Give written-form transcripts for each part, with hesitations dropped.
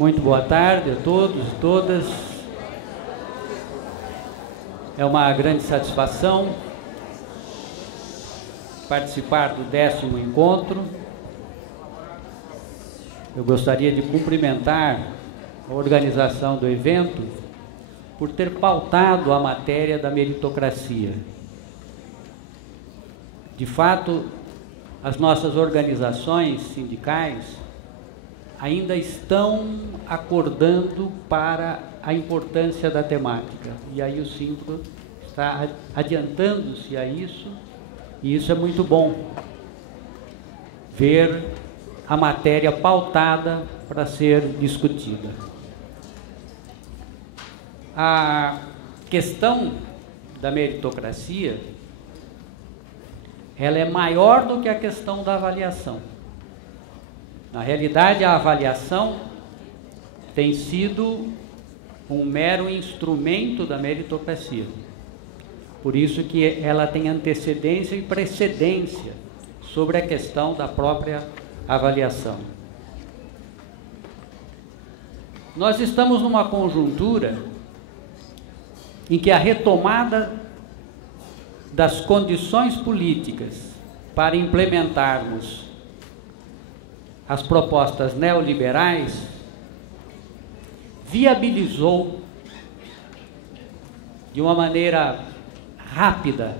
Muito boa tarde a todos e todas. É uma grande satisfação participar do 10º encontro. Eu gostaria de cumprimentar a organização do evento por ter pautado a matéria da meritocracia. De fato, as nossas organizações sindicais ainda estão acordando para a importância da temática. E aí o Sinfro está adiantando-se a isso, e isso é muito bom, ver a matéria pautada para ser discutida. A questão da meritocracia, ela é maior do que a questão da avaliação. Na realidade, a avaliação tem sido um mero instrumento da meritocracia. Por isso que ela tem antecedência e precedência sobre a questão da própria avaliação. Nós estamos numa conjuntura em que a retomada das condições políticas para implementarmos as propostas neoliberais viabilizou de uma maneira rápida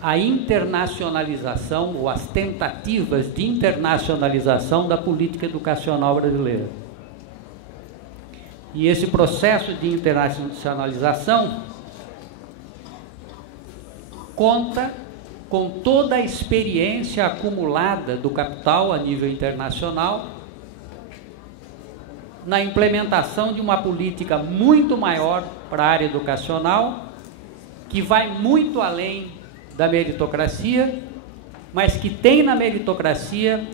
a internacionalização ou as tentativas de internacionalização da política educacional brasileira. E esse processo de internacionalização conta com toda a experiência acumulada do capital a nível internacional na implementação de uma política muito maior para a área educacional, que vai muito além da meritocracia, mas que tem na meritocracia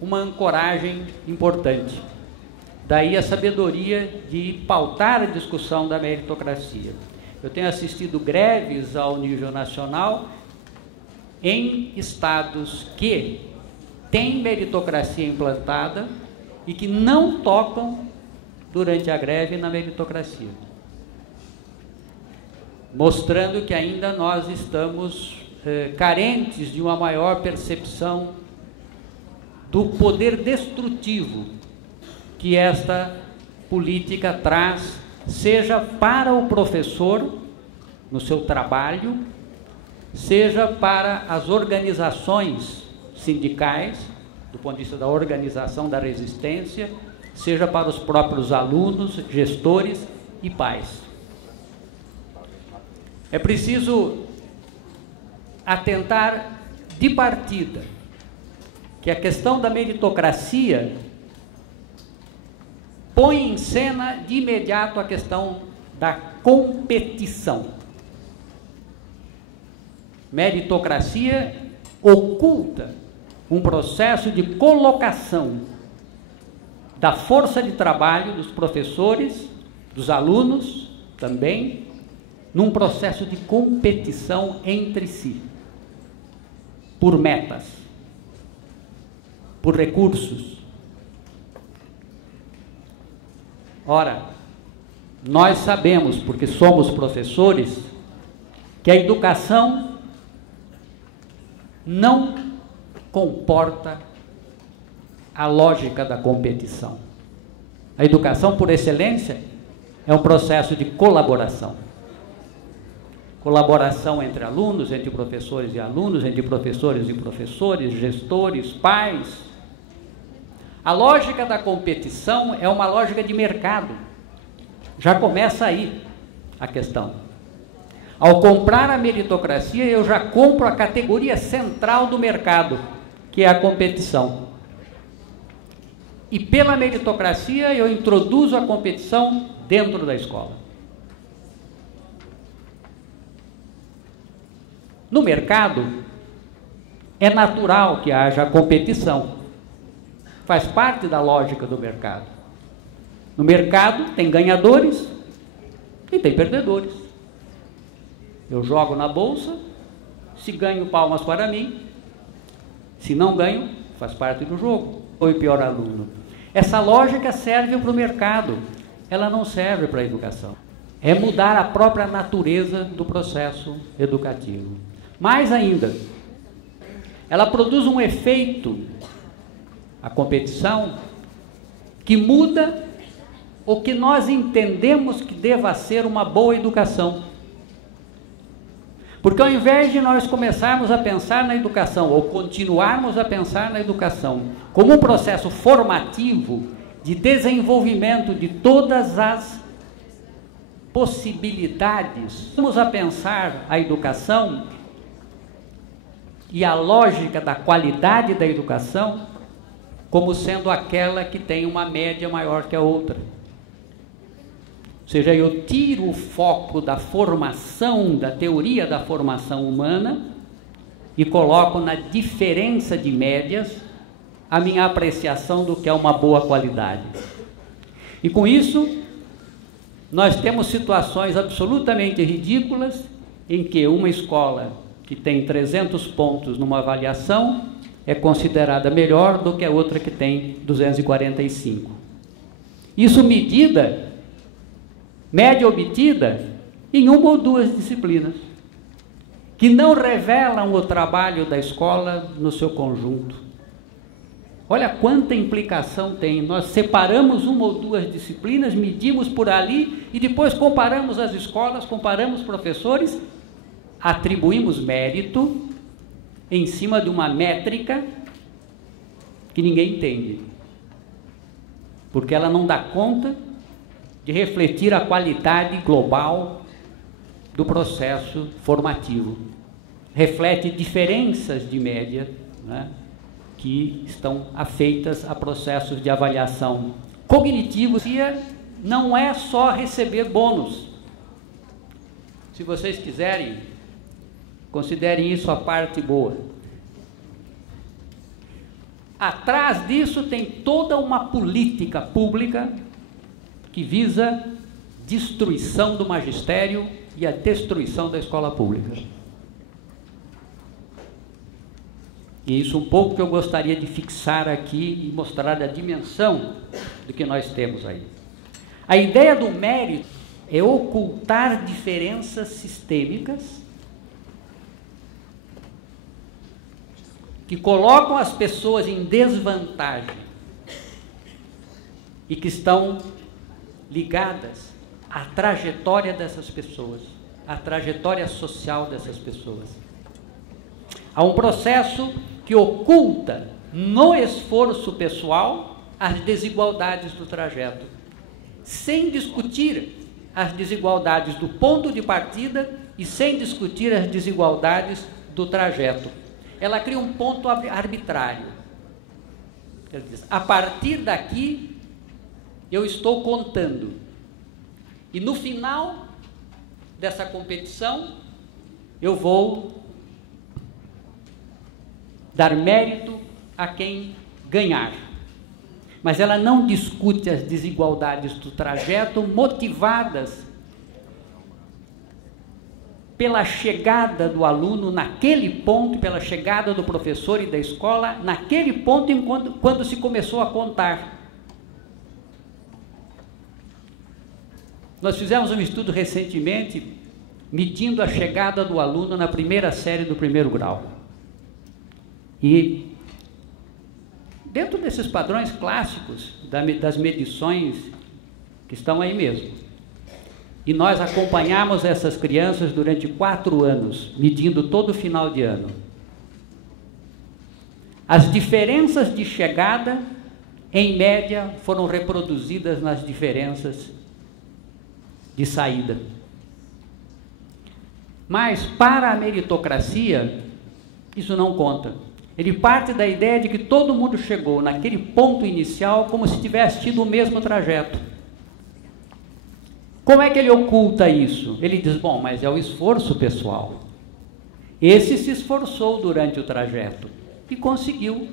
uma ancoragem importante. Daí a sabedoria de pautar a discussão da meritocracia. Eu tenho assistido greves ao nível nacional em estados que têm meritocracia implantada e que não tocam durante a greve na meritocracia, mostrando que ainda nós estamos carentes de uma maior percepção do poder destrutivo que esta política traz, seja para o professor no seu trabalho, seja para as organizações sindicais, do ponto de vista da organização da resistência, seja para os próprios alunos, gestores e pais. É preciso atentar de partida que a questão da meritocracia põe em cena de imediato a questão da competição. Meritocracia oculta um processo de colocação da força de trabalho dos professores, dos alunos também, num processo de competição entre si, por metas, por recursos. Ora, nós sabemos, porque somos professores, que a educação não comporta a lógica da competição. A educação, por excelência, é um processo de colaboração. Colaboração entre alunos, entre professores e alunos, entre professores e professores, gestores, pais. A lógica da competição é uma lógica de mercado. Já começa aí a questão. Ao comprar a meritocracia, eu já compro a categoria central do mercado, que é a competição. E pela meritocracia, eu introduzo a competição dentro da escola. No mercado, é natural que haja competição. Faz parte da lógica do mercado. No mercado, tem ganhadores e tem perdedores. Eu jogo na bolsa, se ganho, palmas para mim, se não ganho, faz parte do jogo. Foi o pior aluno. Essa lógica serve para o mercado, ela não serve para a educação. É mudar a própria natureza do processo educativo. Mais ainda, ela produz um efeito, a competição, que muda o que nós entendemos que deva ser uma boa educação. Porque ao invés de nós começarmos a pensar na educação, ou continuarmos a pensar na educação, como um processo formativo de desenvolvimento de todas as possibilidades, vamos a pensar a educação e a lógica da qualidade da educação como sendo aquela que tem uma média maior que a outra. Ou seja, eu tiro o foco da formação, da teoria da formação humana e coloco na diferença de médias a minha apreciação do que é uma boa qualidade. E com isso, nós temos situações absolutamente ridículas em que uma escola que tem 300 pontos numa avaliação é considerada melhor do que a outra que tem 245. Isso medida média obtida em uma ou duas disciplinas, que não revelam o trabalho da escola no seu conjunto. Olha quanta implicação tem. Nós separamos uma ou duas disciplinas, medimos por ali e depois comparamos as escolas, comparamos professores, atribuímos mérito em cima de uma métrica que ninguém entende, porque ela não dá conta de refletir a qualidade global do processo formativo. Reflete diferenças de média, né, que estão afeitas a processos de avaliação cognitivos. E não é só receber bônus. Se vocês quiserem, considerem isso a parte boa. Atrás disso tem toda uma política pública que visa destruição do magistério e a destruição da escola pública. E isso um pouco que eu gostaria de fixar aqui e mostrar a dimensão do que nós temos aí. A ideia do mérito é ocultar diferenças sistêmicas que colocam as pessoas em desvantagem e que estão ligadas à trajetória dessas pessoas, à trajetória social dessas pessoas. Há um processo que oculta no esforço pessoal as desigualdades do trajeto, sem discutir as desigualdades do ponto de partida e sem discutir as desigualdades do trajeto. Ela cria um ponto arbitrário. Ela diz, a partir daqui eu estou contando. E no final dessa competição, eu vou dar mérito a quem ganhar. Mas ela não discute as desigualdades do trajeto motivadas pela chegada do aluno naquele ponto, pela chegada do professor e da escola naquele ponto quando se começou a contar. Nós fizemos um estudo recentemente medindo a chegada do aluno na primeira série do primeiro grau. E dentro desses padrões clássicos das medições que estão aí mesmo. E nós acompanhamos essas crianças durante 4 anos, medindo todo final de ano. As diferenças de chegada, em média, foram reproduzidas nas diferenças de saída. Mas, para a meritocracia, isso não conta. Ele parte da ideia de que todo mundo chegou naquele ponto inicial como se tivesse tido o mesmo trajeto. Como é que ele oculta isso? Ele diz, bom, mas é o esforço pessoal. Esse se esforçou durante o trajeto e conseguiu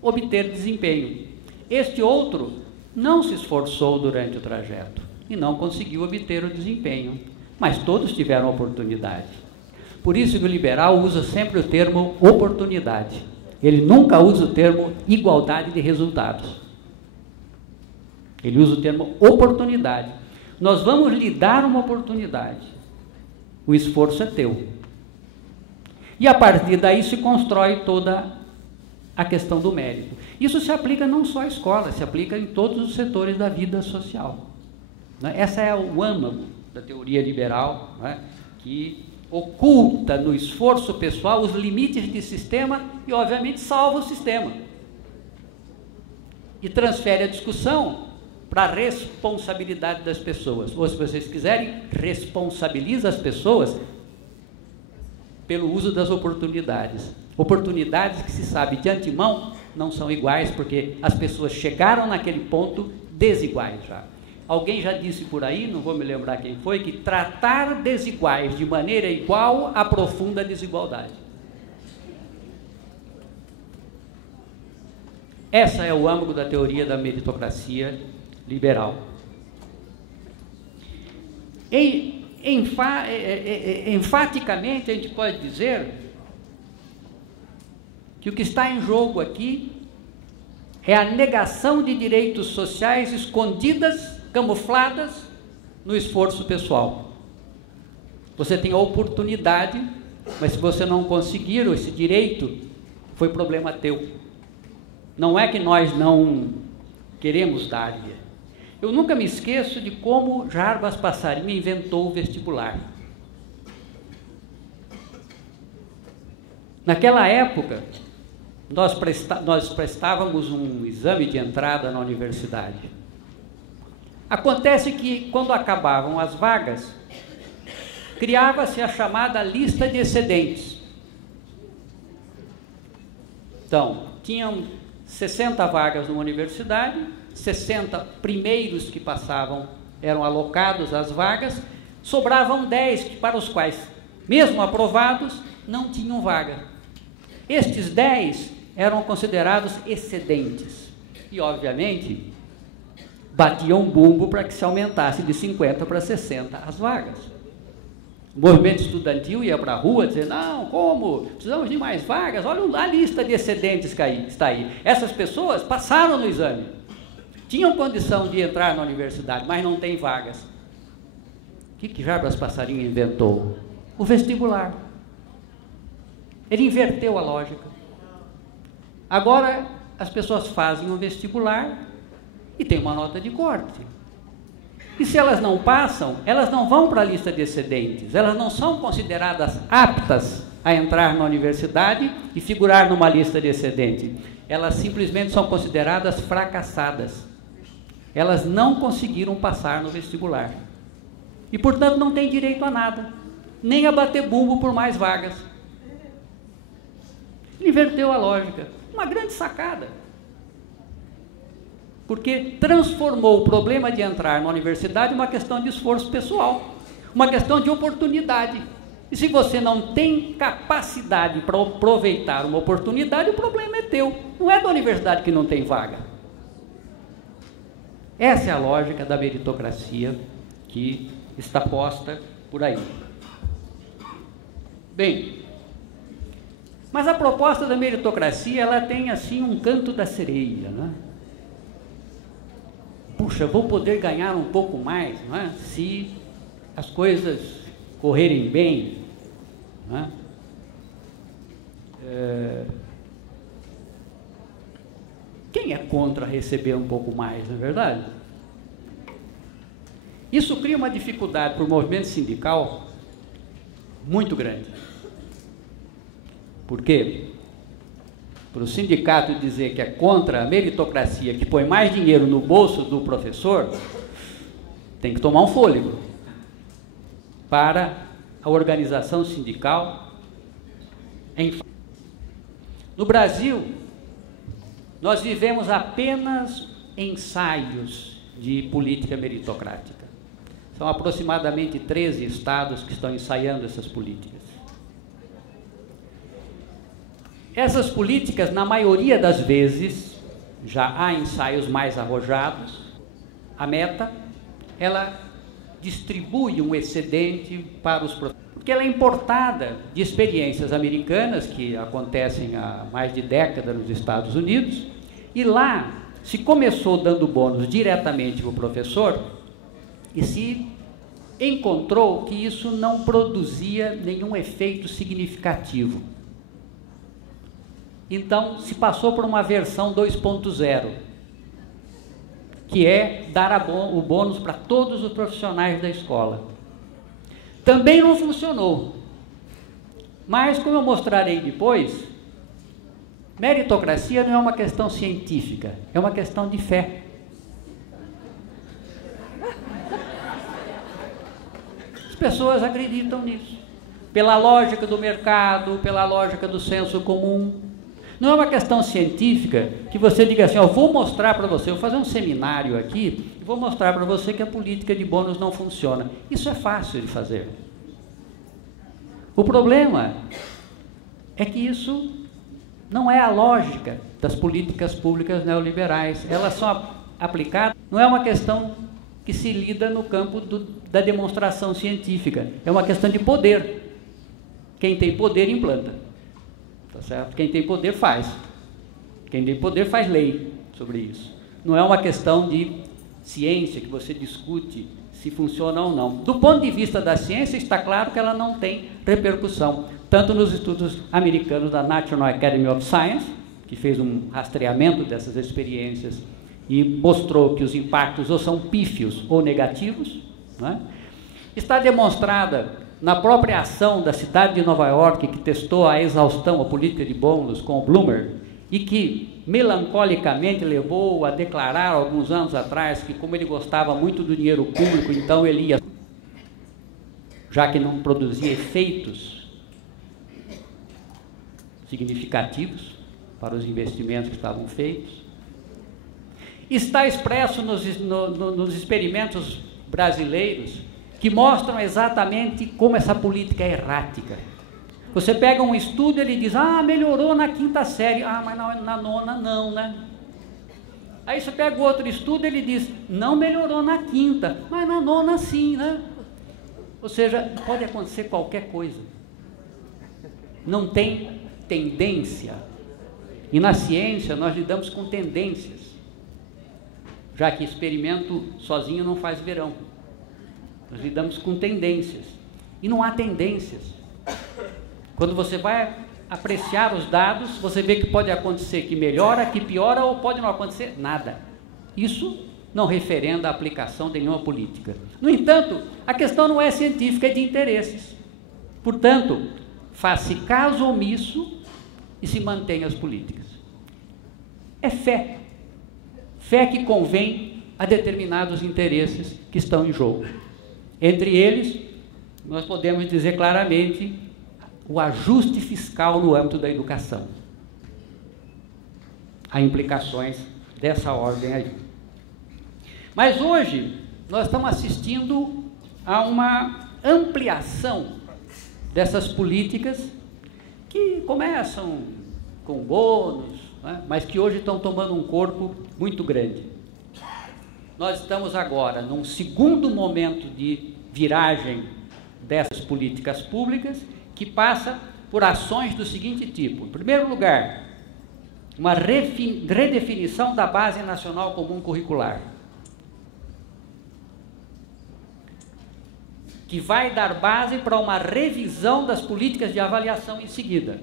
obter desempenho. Este outro não se esforçou durante o trajeto e não conseguiu obter o desempenho, mas todos tiveram oportunidade. Por isso que o liberal usa sempre o termo oportunidade. Ele nunca usa o termo igualdade de resultados. Ele usa o termo oportunidade. Nós vamos lhe dar uma oportunidade. O esforço é teu. E a partir daí se constrói toda a questão do mérito. Isso se aplica não só à escola, se aplica em todos os setores da vida social. Essa é o âmago da teoria liberal, né, que oculta no esforço pessoal os limites de sistema e, obviamente, salva o sistema. E transfere a discussão para a responsabilidade das pessoas. Ou, se vocês quiserem, responsabiliza as pessoas pelo uso das oportunidades. Oportunidades que se sabe de antemão não são iguais, porque as pessoas chegaram naquele ponto desiguais já. Alguém já disse por aí, não vou me lembrar quem foi, que tratar desiguais de maneira igual aprofunda a desigualdade. Essa é o âmago da teoria da meritocracia liberal. Enfaticamente, a gente pode dizer que o que está em jogo aqui é a negação de direitos sociais escondidas, camufladas no esforço pessoal. Você tem a oportunidade, mas se você não conseguir esse direito, foi problema teu. Não é que nós não queremos dar-lhe. Eu nunca me esqueço de como Jarbas Passarinho inventou o vestibular. Naquela época, nós prestávamos um exame de entrada na universidade. Acontece que, quando acabavam as vagas, criava-se a chamada lista de excedentes. Então, tinham 60 vagas numa universidade, 60 primeiros que passavam eram alocados às vagas, sobravam 10 para os quais, mesmo aprovados, não tinham vaga. Estes 10 eram considerados excedentes e, obviamente, batiam bumbo para que se aumentasse de 50 para 60 as vagas. O movimento estudantil ia para a rua dizendo, não, como? Precisamos de mais vagas, olha a lista de excedentes que está aí. Essas pessoas passaram no exame, tinham condição de entrar na universidade, mas não tem vagas. O que Jarbas Passarinho inventou? O vestibular. Ele inverteu a lógica. Agora, as pessoas fazem um vestibular e tem uma nota de corte. E se elas não passam, elas não vão para a lista de excedentes, elas não são consideradas aptas a entrar na universidade e figurar numa lista de excedente. Elas simplesmente são consideradas fracassadas. Elas não conseguiram passar no vestibular. E, portanto, não têm direito a nada, nem a bater bumbo por mais vagas. Inverteu a lógica. Uma grande sacada. Porque transformou o problema de entrar na universidade em uma questão de esforço pessoal, uma questão de oportunidade. E se você não tem capacidade para aproveitar uma oportunidade, o problema é teu, não é da universidade que não tem vaga. Essa é a lógica da meritocracia que está posta por aí. Bem, mas a proposta da meritocracia, ela tem assim um canto da sereia, né? Puxa, vou poder ganhar um pouco mais, não é? Se as coisas correrem bem, não é? Quem é contra receber um pouco mais, não é verdade? Isso cria uma dificuldade para o movimento sindical muito grande. Por quê? Para o sindicato dizer que é contra a meritocracia, que põe mais dinheiro no bolso do professor, tem que tomar um fôlego para a organização sindical. No Brasil, nós vivemos apenas ensaios de política meritocrática. São aproximadamente 13 estados que estão ensaiando essas políticas. Essas políticas, na maioria das vezes, já há ensaios mais arrojados. A meta, ela distribui um excedente para os professores, porque ela é importada de experiências americanas que acontecem há mais de década nos Estados Unidos, e lá se começou dando bônus diretamente para o professor e se encontrou que isso não produzia nenhum efeito significativo. Então, se passou por uma versão 2.0, que é dar o bônus para todos os profissionais da escola. Também não funcionou. Mas, como eu mostrarei depois, meritocracia não é uma questão científica, é uma questão de fé. As pessoas acreditam nisso, pela lógica do mercado, pela lógica do senso comum. Não é uma questão científica que você diga assim, eu vou mostrar para você, eu vou fazer um seminário aqui e vou mostrar para você que a política de bônus não funciona. Isso é fácil de fazer. O problema é que isso não é a lógica das políticas públicas neoliberais. Elas são aplicadas, não é uma questão que se lida no campo da demonstração científica, é uma questão de poder. Quem tem poder implanta, tá certo? Quem tem poder faz. Quem tem poder faz lei sobre isso. Não é uma questão de ciência que você discute se funciona ou não. Do ponto de vista da ciência, está claro que ela não tem repercussão, tanto nos estudos americanos da National Academy of Science, que fez um rastreamento dessas experiências e mostrou que os impactos ou são pífios ou negativos, né? Está demonstrada na própria ação da cidade de Nova York, que testou a exaustão a política de bônus com o Bloomer, e que melancolicamente levou a declarar alguns anos atrás que, como ele gostava muito do dinheiro público, então ele ia, já que não produzia efeitos significativos para os investimentos que estavam feitos. Está expresso nos experimentos brasileiros que mostram exatamente como essa política é errática. Você pega um estudo e ele diz, melhorou na 5ª série, mas na 9ª não, né? Aí você pega outro estudo e ele diz, não melhorou na 5ª, mas na 9ª sim, né? Ou seja, pode acontecer qualquer coisa. Não tem tendência. E na ciência nós lidamos com tendências, já que experimento sozinho não faz verão. Nós lidamos com tendências. E não há tendências. Quando você vai apreciar os dados, você vê que pode acontecer que melhora, que piora, ou pode não acontecer nada. Isso não referenda a aplicação de nenhuma política. No entanto, a questão não é científica, é de interesses. Portanto, faz-se caso omisso e se mantém as políticas. É fé. Fé que convém a determinados interesses que estão em jogo. Entre eles, nós podemos dizer claramente o ajuste fiscal no âmbito da educação. Há implicações dessa ordem aí. Mas hoje, nós estamos assistindo a uma ampliação dessas políticas que começam com bônus, né, mas que hoje estão tomando um corpo muito grande. Nós estamos agora num segundo momento de viragem dessas políticas públicas, que passa por ações do seguinte tipo. Em primeiro lugar, uma redefinição da Base Nacional Comum Curricular, que vai dar base para uma revisão das políticas de avaliação em seguida,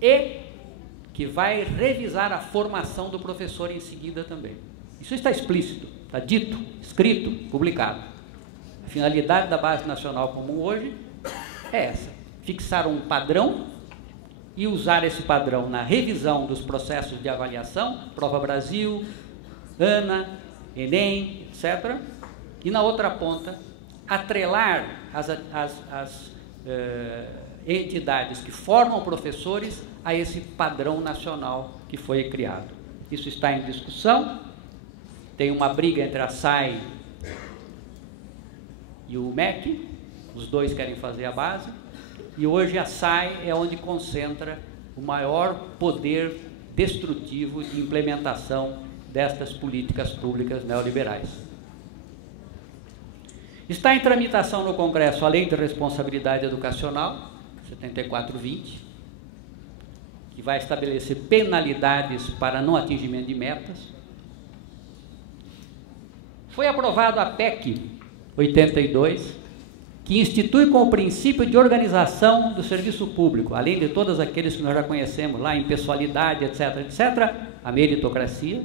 e que vai revisar a formação do professor em seguida também. Isso está explícito, está dito, escrito, publicado. A finalidade da Base Nacional Comum hoje é essa: fixar um padrão e usar esse padrão na revisão dos processos de avaliação, Prova Brasil, ANA, Enem, etc. E na outra ponta, atrelar as entidades que formam professores a esse padrão nacional que foi criado. Isso está em discussão, tem uma briga entre a SAI e o MEC, os dois querem fazer a base, e hoje a SAI é onde concentra o maior poder destrutivo de implementação destas políticas públicas neoliberais. Está em tramitação no Congresso a Lei de Responsabilidade Educacional, 7420, que vai estabelecer penalidades para não atingimento de metas. Foi aprovado a PEC 82, que institui como princípio de organização do serviço público, além de todos aqueles que nós já conhecemos lá, impessoalidade, etc., etc., a meritocracia.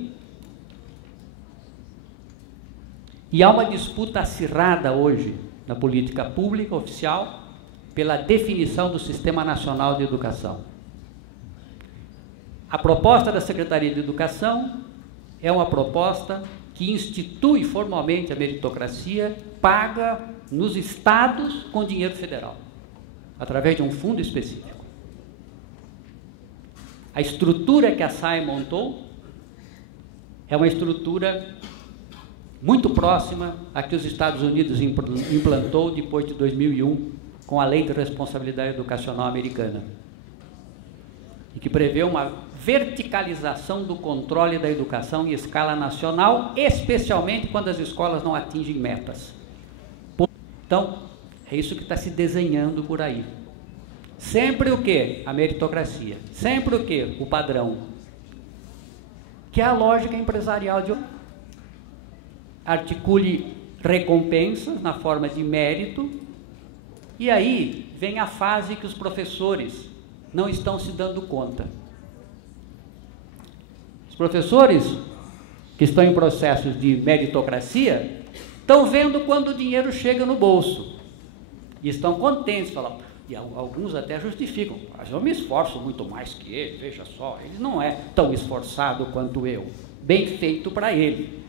E há uma disputa acirrada hoje na política pública oficial pela definição do Sistema Nacional de Educação. A proposta da Secretaria de Educação é uma proposta que institui formalmente a meritocracia, paga nos estados com dinheiro federal, através de um fundo específico. A estrutura que a SAE montou é uma estrutura muito próxima à que os Estados Unidos implantou depois de 2001, com a Lei de Responsabilidade Educacional Americana, e que prevê uma verticalização do controle da educação em escala nacional, especialmente quando as escolas não atingem metas. Então, é isso que está se desenhando por aí. Sempre o quê? A meritocracia. Sempre o quê? O padrão. Que é a lógica empresarial de articule recompensas na forma de mérito, e aí vem a fase que os professores não estão se dando conta. Os professores que estão em processos de meritocracia estão vendo quando o dinheiro chega no bolso e estão contentes, falam, e alguns até justificam, mas eu me esforço muito mais que ele, veja só, ele não é tão esforçado quanto eu, bem feito para ele,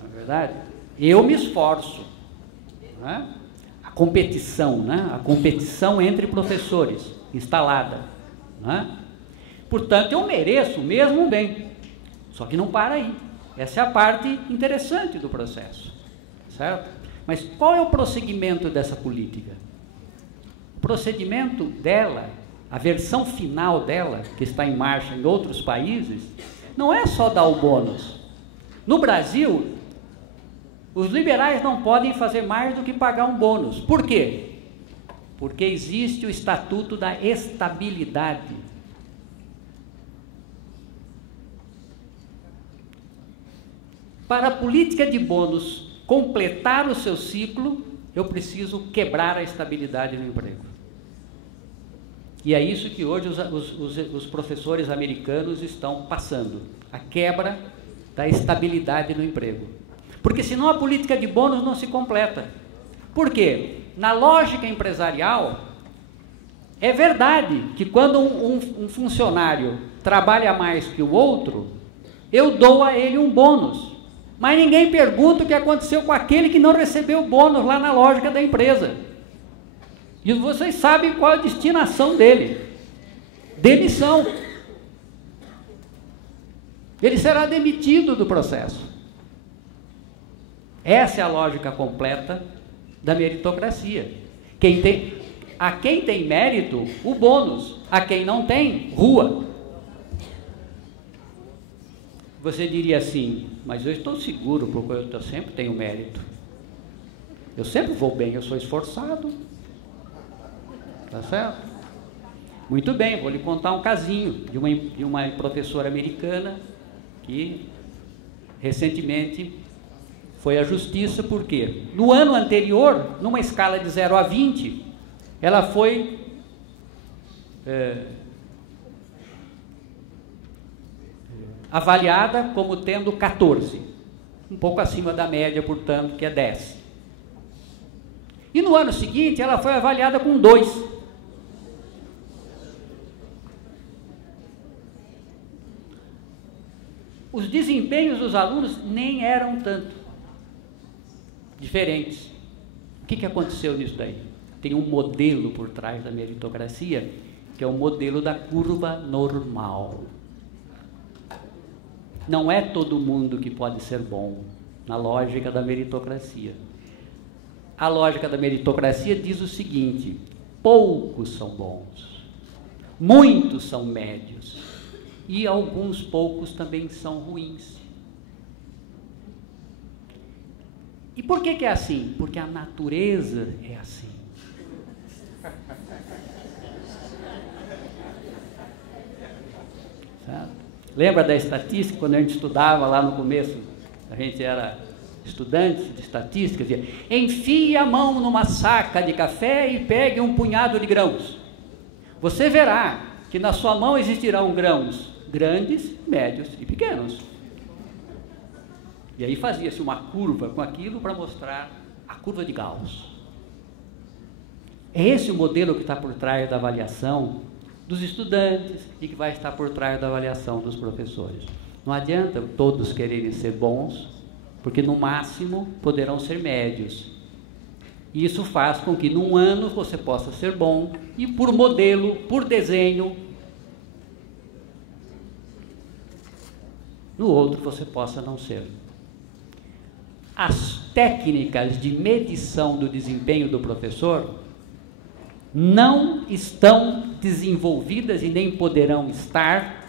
não é verdade? Eu me esforço, né? A competição, né? A competição entre professores instalada, né? Portanto, eu mereço mesmo bem, só que não para aí. Essa é a parte interessante do processo, certo? Mas qual é o prosseguimento dessa política? O procedimento dela, a versão final dela, que está em marcha em outros países, não é só dar o bônus. No Brasil, os liberais não podem fazer mais do que pagar um bônus. Por quê? Porque existe o Estatuto da Estabilidade. Para a política de bônus completar o seu ciclo, eu preciso quebrar a estabilidade no emprego. E é isso que hoje os professores americanos estão passando, a quebra da estabilidade no emprego. Porque senão a política de bônus não se completa. Por quê? Na lógica empresarial, é verdade que quando um funcionário trabalha mais que o outro, eu dou a ele um bônus. Mas ninguém pergunta o que aconteceu com aquele que não recebeu o bônus lá na lógica da empresa. E vocês sabem qual é a destinação dele. Demissão. Ele será demitido do processo. Essa é a lógica completa da meritocracia. A quem tem mérito, o bônus. A quem não tem, rua. Você diria assim, mas eu estou seguro, porque eu sempre tenho mérito. Eu sempre vou bem, eu sou esforçado. Tá certo? Muito bem, vou lhe contar um casinho de uma professora americana que recentemente foi à justiça, porque no ano anterior, numa escala de 0 a 20, ela foi avaliada como tendo 14, um pouco acima da média, portanto, que é 10. E no ano seguinte, ela foi avaliada com 2. Os desempenhos dos alunos nem eram tanto diferentes. O que aconteceu nisso daí? Tem um modelo por trás da meritocracia, que é o modelo da curva normal. Não é todo mundo que pode ser bom, na lógica da meritocracia. A lógica da meritocracia diz o seguinte: poucos são bons, muitos são médios, e alguns poucos também são ruins. E por que é assim? Porque a natureza é assim. Certo? Lembra da estatística, quando a gente estudava lá no começo, a gente era estudante de estatística, dizia, enfie a mão numa saca de café e pegue um punhado de grãos. Você verá que na sua mão existirão grãos grandes, médios e pequenos. E aí fazia-se uma curva com aquilo para mostrar a curva de Gauss. É esse o modelo que está por trás da avaliação dos estudantes e que vai estar por trás da avaliação dos professores. Não adianta todos quererem ser bons, porque no máximo poderão ser médios. E isso faz com que num ano você possa ser bom e por modelo, por desenho, no outro você possa não ser. As técnicas de medição do desempenho do professor não estão desenvolvidas e nem poderão estar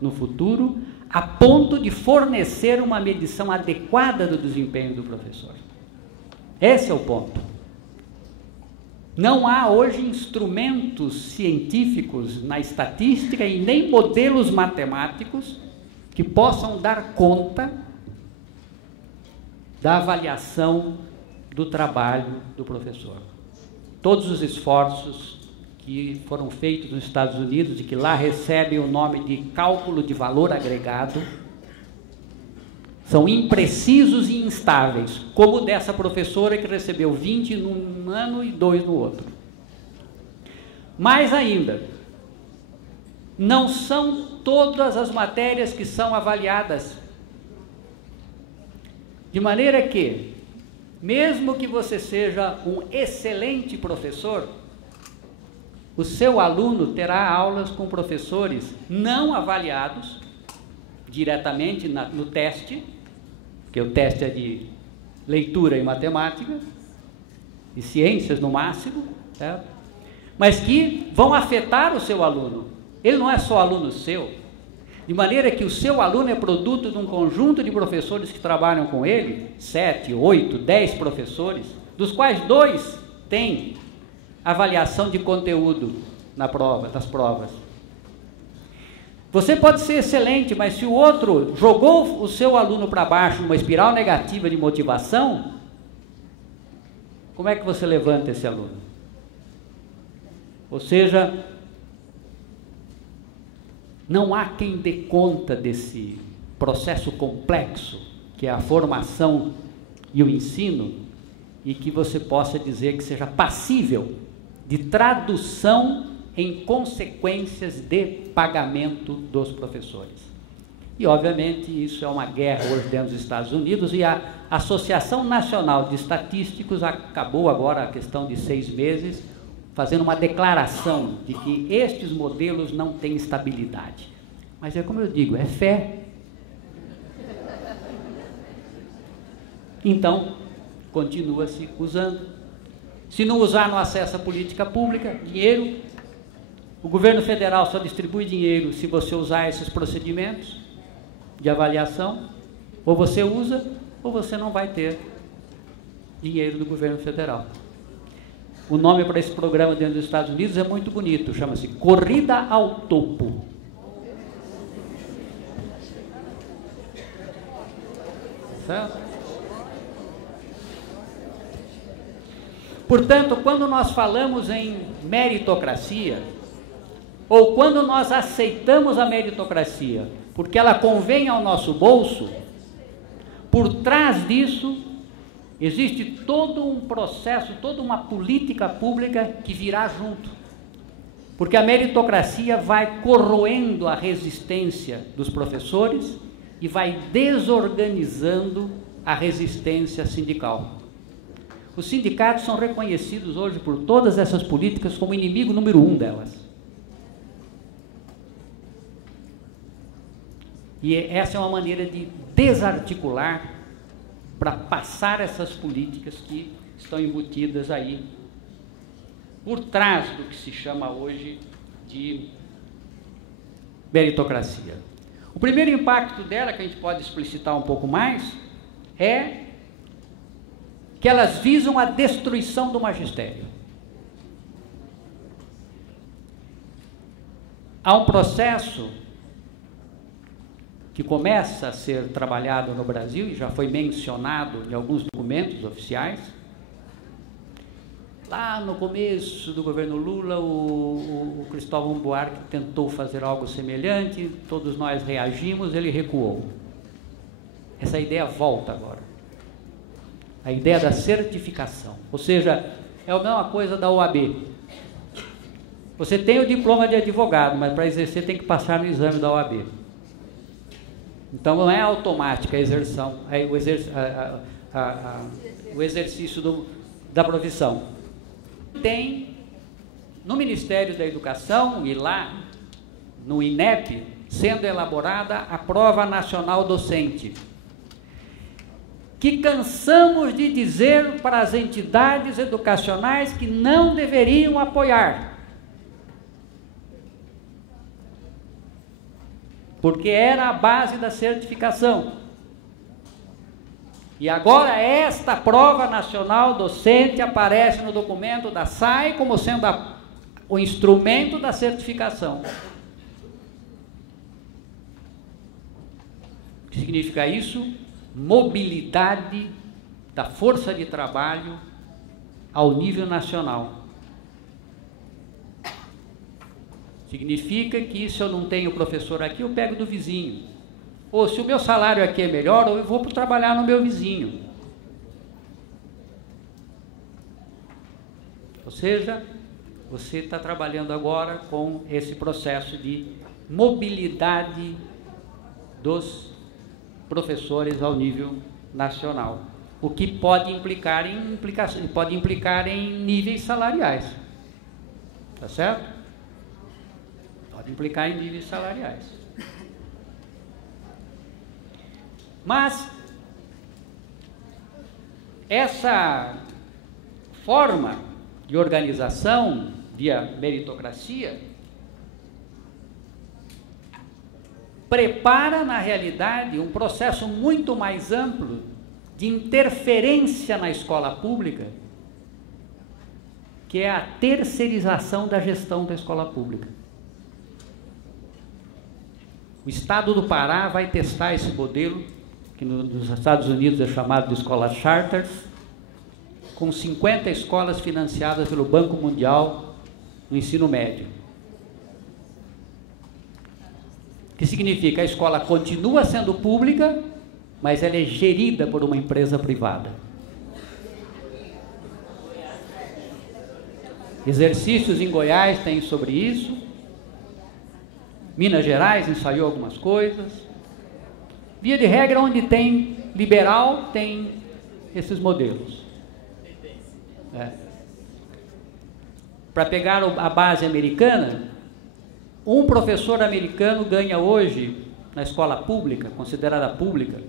no futuro a ponto de fornecer uma medição adequada do desempenho do professor. Esse é o ponto. Não há hoje instrumentos científicos na estatística e nem modelos matemáticos que possam dar conta da avaliação do trabalho do professor. Todos os esforços que foram feitos nos Estados Unidos e que lá recebem o nome de cálculo de valor agregado são imprecisos e instáveis, como o dessa professora que recebeu 20 num ano e 2 no outro. Mais ainda, não são todas as matérias que são avaliadas. De maneira que, mesmo que você seja um excelente professor, o seu aluno terá aulas com professores não avaliados diretamente no teste, porque o teste é de leitura e matemática, e ciências no máximo, certo? Mas que vão afetar o seu aluno. Ele não é só aluno seu, de maneira que o seu aluno é produto de um conjunto de professores que trabalham com ele, 7, 8, 10 professores, dos quais 2 têm avaliação de conteúdo na prova, das provas. Você pode ser excelente, mas se o outro jogou o seu aluno para baixo numa espiral negativa de motivação, como é que você levanta esse aluno? Ou seja, não há quem dê conta desse processo complexo, que é a formação e o ensino, e que você possa dizer que seja passível de tradução em consequências de pagamento dos professores. E, obviamente, isso é uma guerra hoje dentro dos Estados Unidos, e a Associação Nacional de Estatísticos acabou agora, a questão de 6 meses, fazendo uma declaração de que estes modelos não têm estabilidade. Mas é como eu digo, é fé. Então, continua-se usando. Se não usar, não acessa a política pública, dinheiro. O governo federal só distribui dinheiro se você usar esses procedimentos de avaliação. Ou você usa, ou você não vai ter dinheiro do governo federal. O nome para esse programa dentro dos Estados Unidos é muito bonito, chama-se Corrida ao Topo. Certo? Portanto, quando nós falamos em meritocracia, ou quando nós aceitamos a meritocracia, porque ela convém ao nosso bolso, por trás disso existe todo um processo, toda uma política pública que virá junto. Porque a meritocracia vai corroendo a resistência dos professores e vai desorganizando a resistência sindical. Os sindicatos são reconhecidos hoje por todas essas políticas como inimigo número 1 delas. E essa é uma maneira de desarticular para passar essas políticas que estão embutidas aí por trás do que se chama hoje de meritocracia. O primeiro impacto dela, que a gente pode explicitar um pouco mais, é que elas visam a destruição do magistério. Há um processo que começa a ser trabalhado no Brasil e já foi mencionado em alguns documentos oficiais. Lá no começo do governo Lula, o Cristóvão Buarque tentou fazer algo semelhante, todos nós reagimos, ele recuou. Essa ideia volta agora. A ideia da certificação, ou seja, é a mesma coisa da OAB. Você tem o diploma de advogado, mas para exercer tem que passar no exame da OAB. Então não é automática a exerção, o exercício da profissão. Tem no Ministério da Educação e lá no INEP sendo elaborada a Prova Nacional Docente, que cansamos de dizer para as entidades educacionais que não deveriam apoiar. Porque era a base da certificação. E agora esta Prova Nacional Docente aparece no documento da SAE como sendo o instrumento da certificação. O que significa isso? Mobilidade da força de trabalho ao nível nacional. Significa que se eu não tenho professor aqui, eu pego do vizinho. Ou se o meu salário aqui é melhor, eu vou trabalhar no meu vizinho. Ou seja, você está trabalhando agora com esse processo de mobilidade dos professores ao nível nacional. O que pode implicar em níveis salariais. Tá certo? Pode implicar em níveis salariais. Mas essa forma de organização via meritocracia prepara, na realidade, um processo muito mais amplo de interferência na escola pública, que é a terceirização da gestão da escola pública. O Estado do Pará vai testar esse modelo, que nos Estados Unidos é chamado de escolas charters, com 50 escolas financiadas pelo Banco Mundial no ensino médio. O que significa? A escola continua sendo pública, mas ela é gerida por uma empresa privada. Exercícios em Goiás têm sobre isso. Minas Gerais ensaiou algumas coisas. Via de regra, onde tem liberal, tem esses modelos. Para pegar a base americana, um professor americano ganha hoje, na escola pública, considerada pública,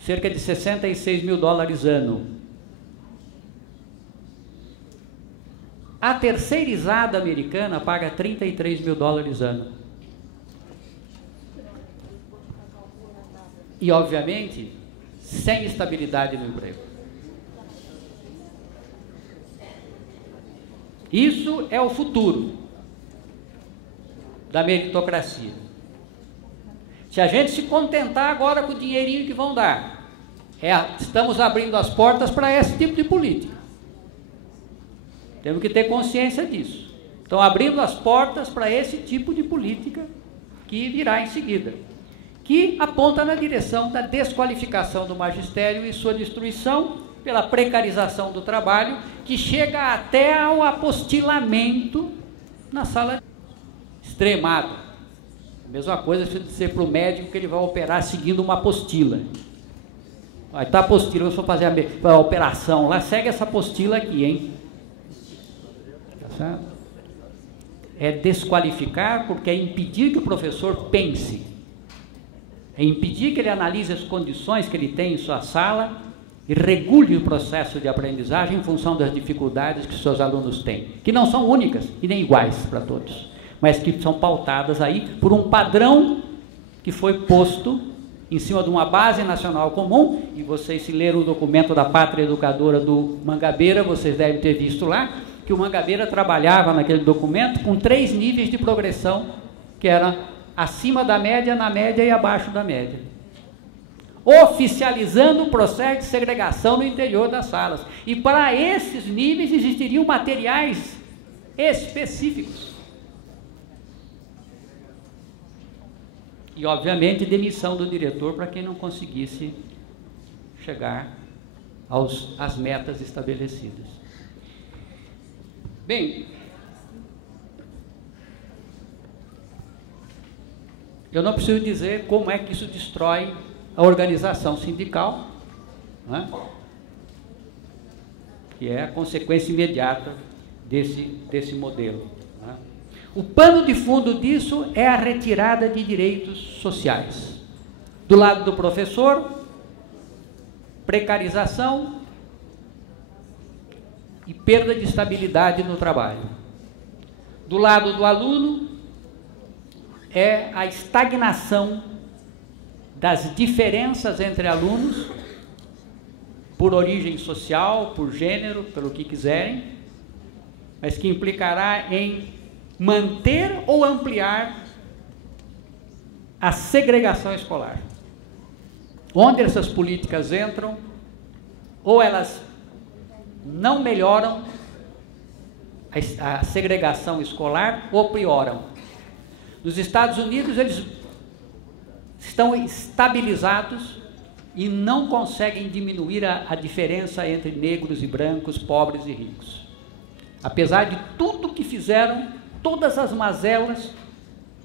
cerca de $66 mil ano. A terceirizada americana paga $33 mil ano. E, obviamente, sem estabilidade no emprego. Isso é o futuro da meritocracia. Se a gente se contentar agora com o dinheirinho que vão dar, estamos abrindo as portas para esse tipo de política. Temos que ter consciência disso. Estão abrindo as portas para esse tipo de política que virá em seguida, que aponta na direção da desqualificação do magistério e sua destruição pela precarização do trabalho, que chega até ao apostilamento na sala extremado. A mesma coisa se dizer para o médico que ele vai operar seguindo uma apostila. Vai estar a apostila, eu vou fazer a operação lá, segue essa apostila aqui, hein? Tá certo? É desqualificar, porque é impedir que o professor pense, é impedir que ele analise as condições que ele tem em sua sala e regule o processo de aprendizagem em função das dificuldades que seus alunos têm, que não são únicas e nem iguais para todos, mas que são pautadas aí por um padrão que foi posto em cima de uma base nacional comum. E vocês, se leram o documento da Pátria Educadora do Mangabeira, vocês devem ter visto lá, que o Mangabeira trabalhava naquele documento com 3 níveis de progressão, que era acima da média, na média e abaixo da média, oficializando o processo de segregação no interior das salas. E para esses níveis existiriam materiais específicos. E, obviamente, demissão do diretor para quem não conseguisse chegar às metas estabelecidas. Bem, eu não preciso dizer como é que isso destrói a organização sindical, né? Que é a consequência imediata desse modelo, né? O pano de fundo disso é a retirada de direitos sociais. Do lado do professor, precarização e perda de estabilidade no trabalho. Do lado do aluno, é a estagnação das diferenças entre alunos, por origem social, por gênero, pelo que quiserem, mas que implicará em manter ou ampliar a segregação escolar. Onde essas políticas entram, ou elas não melhoram a segregação escolar, ou pioram. Nos Estados Unidos, eles estão estabilizados e não conseguem diminuir a diferença entre negros e brancos, pobres e ricos. Apesar de tudo que fizeram, todas as mazelas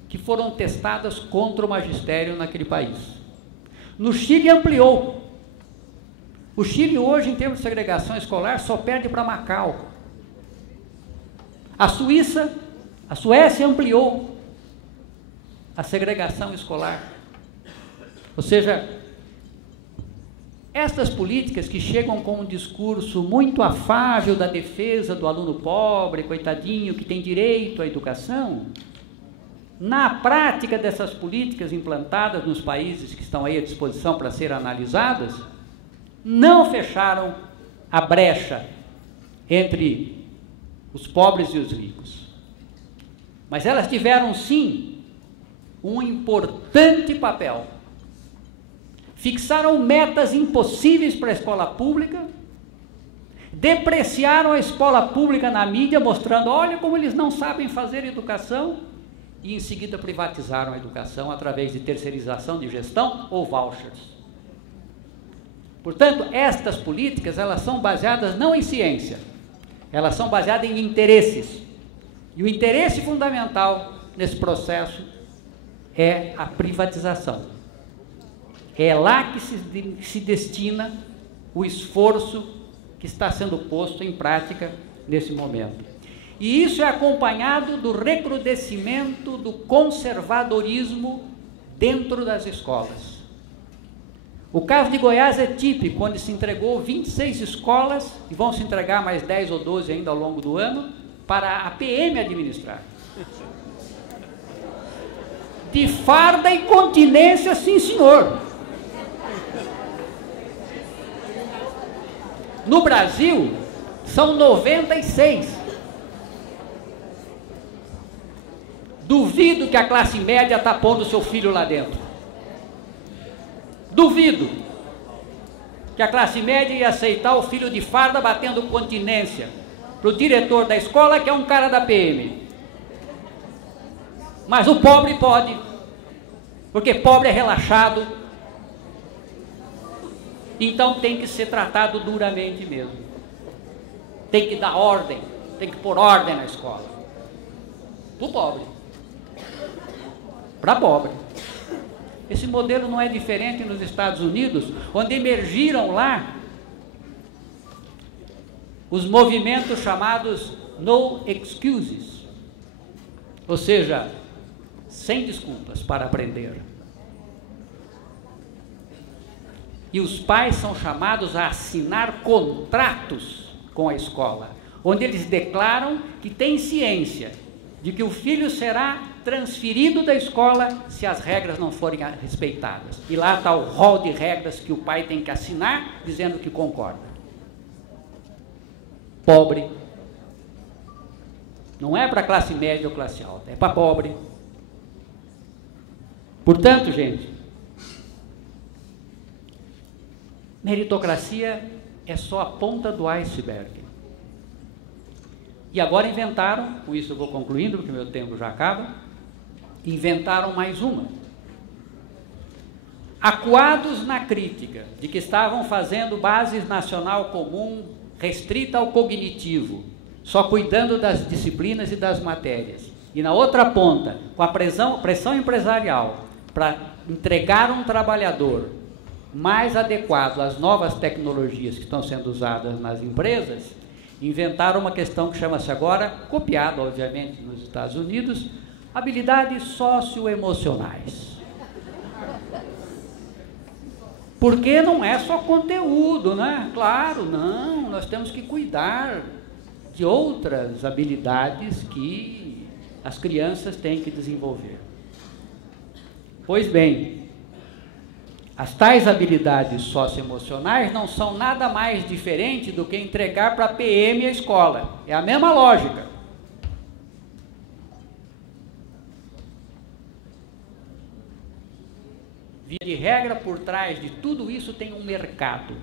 que foram testadas contra o magistério naquele país. No Chile ampliou. O Chile hoje, em termos de segregação escolar, só perde para Macau. A Suécia ampliou a segregação escolar. Ou seja, estas políticas que chegam com um discurso muito afável da defesa do aluno pobre, coitadinho, que tem direito à educação, na prática dessas políticas implantadas nos países que estão aí à disposição para serem analisadas, não fecharam a brecha entre os pobres e os ricos. Mas elas tiveram, sim, um importante papel. Fixaram metas impossíveis para a escola pública, depreciaram a escola pública na mídia, mostrando, olha como eles não sabem fazer educação, e em seguida privatizaram a educação através de terceirização de gestão ou vouchers. Portanto, estas políticas, elas são baseadas não em ciência, elas são baseadas em interesses. E o interesse fundamental nesse processo é a privatização. É lá que se destina o esforço que está sendo posto em prática nesse momento. E isso é acompanhado do recrudescimento do conservadorismo dentro das escolas. O caso de Goiás é típico, onde se entregou 26 escolas, e vão se entregar mais 10 ou 12 ainda ao longo do ano, para a PM administrar. De farda e continência, sim senhor. No Brasil, são 96. Duvido que a classe média está pondo seu filho lá dentro. Duvido que a classe média ia aceitar o filho de farda batendo continência para o diretor da escola, que é um cara da PM. Mas o pobre pode, porque pobre é relaxado. Então tem que ser tratado duramente mesmo. Tem que dar ordem, tem que pôr ordem na escola. Para o pobre. Para pobre. Esse modelo não é diferente nos Estados Unidos, onde emergiram lá os movimentos chamados no excuses. Ou seja, sem desculpas para aprender. E os pais são chamados a assinar contratos com a escola, onde eles declaram que têm ciência de que o filho será transferido da escola se as regras não forem respeitadas. E lá está o rol de regras que o pai tem que assinar, dizendo que concorda. Pobre. Não é para classe média ou classe alta, é para pobre. Portanto, gente, meritocracia é só a ponta do iceberg. E agora inventaram, com isso eu vou concluindo, porque meu tempo já acaba, inventaram mais uma. Acuados na crítica de que estavam fazendo base nacional comum restrita ao cognitivo, só cuidando das disciplinas e das matérias. E na outra ponta, com a pressão empresarial para entregar um trabalhador mais adequado às novas tecnologias que estão sendo usadas nas empresas, inventaram uma questão que chama-se agora, copiada obviamente nos Estados Unidos, habilidades socioemocionais. Porque não é só conteúdo, né? Claro, não, nós temos que cuidar de outras habilidades que as crianças têm que desenvolver. Pois bem, as tais habilidades socioemocionais não são nada mais diferente do que entregar para a PM a escola. É a mesma lógica. Via de regra, por trás de tudo isso tem um mercado.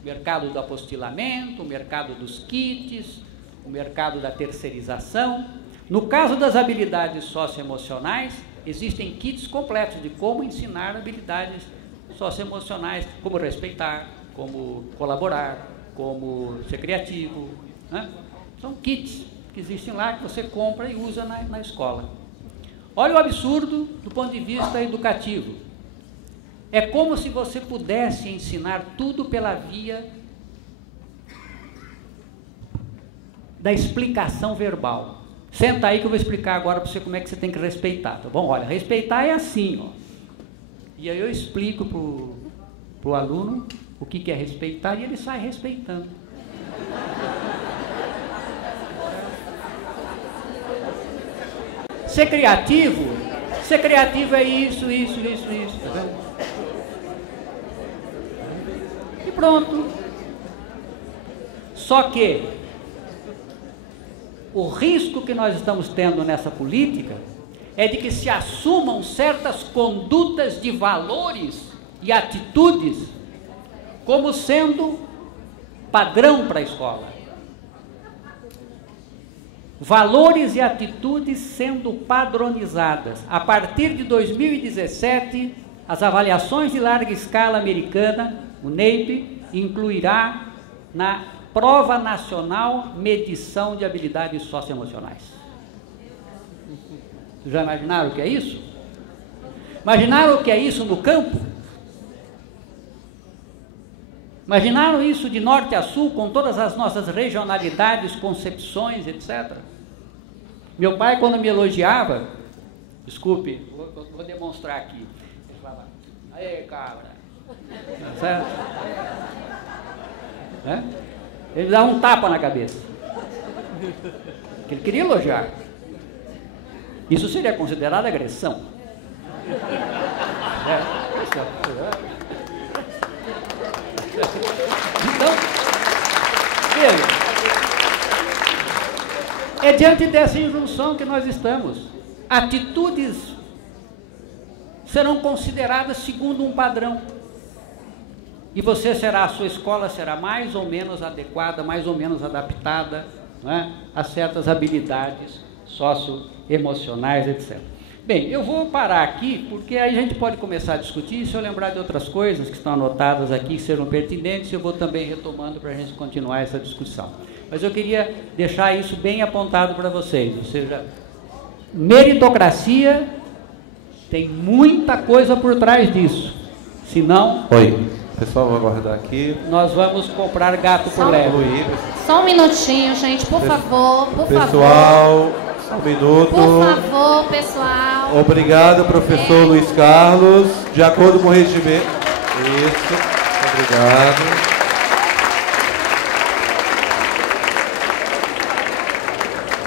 O mercado do apostilamento, o mercado dos kits, o mercado da terceirização. No caso das habilidades socioemocionais, existem kits completos de como ensinar habilidades socioemocionais, como respeitar, como colaborar, como ser criativo, né? São kits que existem lá, que você compra e usa na escola. Olha o absurdo do ponto de vista educativo. É como se você pudesse ensinar tudo pela via da explicação verbal. Senta aí que eu vou explicar agora para você como é que você tem que respeitar, tá bom? Olha, respeitar é assim, ó. E aí eu explico pro aluno o que é respeitar e ele sai respeitando. Ser criativo é isso, tá vendo? E pronto. Só que o risco que nós estamos tendo nessa política é de que se assumam certas condutas de valores e atitudes como sendo padrão para a escola. Valores e atitudes sendo padronizadas. A partir de 2017, as avaliações de larga escala americana, o NAEP, incluirá na Prova Nacional Medição de Habilidades Socioemocionais. Já imaginaram o que é isso? Imaginaram o que é isso no campo? Imaginaram isso de norte a sul, com todas as nossas regionalidades, concepções, etc. Meu pai, quando me elogiava, desculpe, vou demonstrar aqui. Ele falava, aê, cabra. Certo? É? Ele dava um tapa na cabeça. Porque ele queria elogiar. Isso seria considerado agressão. Então, veja, é diante dessa injunção que nós estamos. Atitudes serão consideradas segundo um padrão. E a sua escola será mais ou menos adequada, mais ou menos adaptada, não é, a certas habilidades socioemocionais, etc. Bem, eu vou parar aqui, porque aí a gente pode começar a discutir. Se eu lembrar de outras coisas que estão anotadas aqui, que sejam pertinentes, eu vou também retomando para a gente continuar essa discussão. Mas eu queria deixar isso bem apontado para vocês, ou seja, meritocracia tem muita coisa por trás disso, senão... Oi, pessoal, vou aguardar aqui. Nós vamos comprar gato por lebre. Só um minutinho, gente, por favor, por favor. Pessoal, só um minuto. Por favor, pessoal. Obrigado, professor Luiz Carlos. De acordo com o regimento. Isso, obrigado.